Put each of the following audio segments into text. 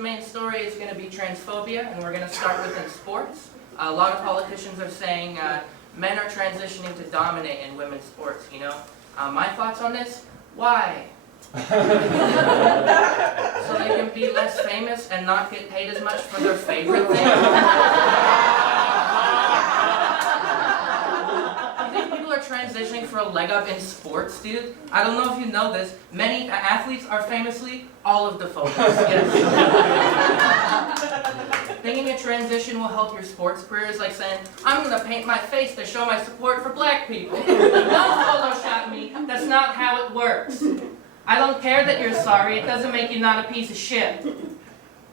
main story is going to be transphobia, and we're going to start with in sports. A lot of politicians are saying men are transitioning to dominate in women's sports, you know. My thoughts on this? Why? So they can be less famous and not get paid as much for their favorite thing? You think people are transitioning for a leg up in sports, dude? I don't know if you know this. Many athletes are famously Olive-phobic. Yes. Thinking a transition will help your sports career is like saying, I'm going to paint my face to show my support for black people. Don't Photoshop me. That's not how it works. I don't care that you're sorry. It doesn't make you not a piece of shit.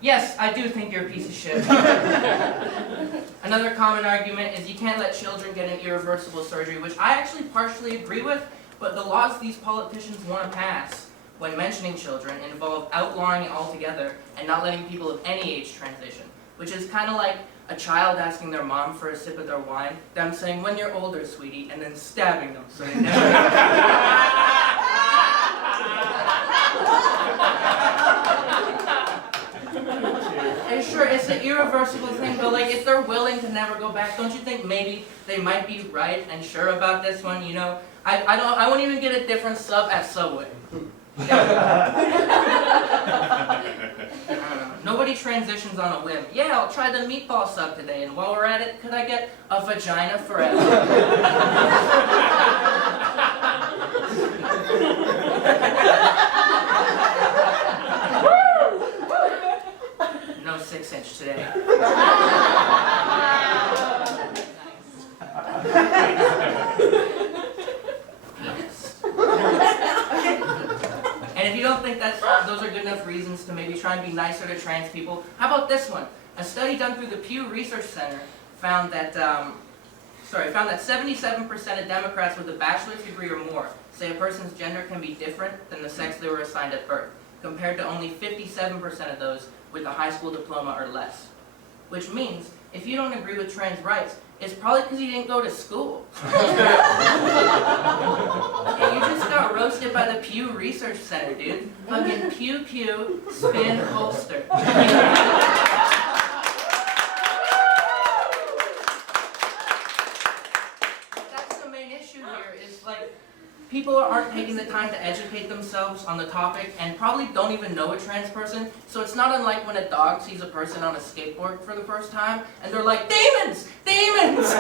Yes, I do think you're a piece of shit. Another common argument is you can't let children get an irreversible surgery, which I actually partially agree with, but the laws these politicians want to pass when mentioning children involve outlawing it altogether and not letting people of any age transition, which is kind of like a child asking their mom for a sip of their wine, them saying, when you're older, sweetie, and then stabbing them so they never... And sure, it's an irreversible thing, but like if they're willing to never go back, don't you think maybe they might be right and sure about this one? You know, I won't even get a different sub at Subway. I don't know. Nobody transitions on a whim. Yeah, I'll try the meatball sub today, and while we're at it, could I get a vagina forever? No 6-inch today. And if you don't think those are good enough reasons to maybe try and be nicer to trans people, how about this one? A study done through the Pew Research Center found that 77% of Democrats with a bachelor's degree or more say a person's gender can be different than the sex they were assigned at birth, compared to only 57% of those with a high school diploma or less. Which means, if you don't agree with trans rights, it's probably because you didn't go to school. Yeah, you just got roasted by the Pew Research Center, dude. Fucking pew pew, spin holster. That's the main issue here, is like, people aren't taking the time to educate themselves on the topic and probably don't even know a trans person. So it's not unlike when a dog sees a person on a skateboard for the first time and they're like, demons! Demons!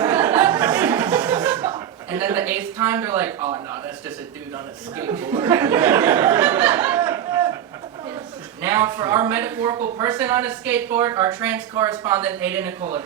And then the 8th time they're like, oh no, that's just a dude on a skateboard. Now for our metaphorical person on a skateboard, our trans correspondent, Ada Nicole.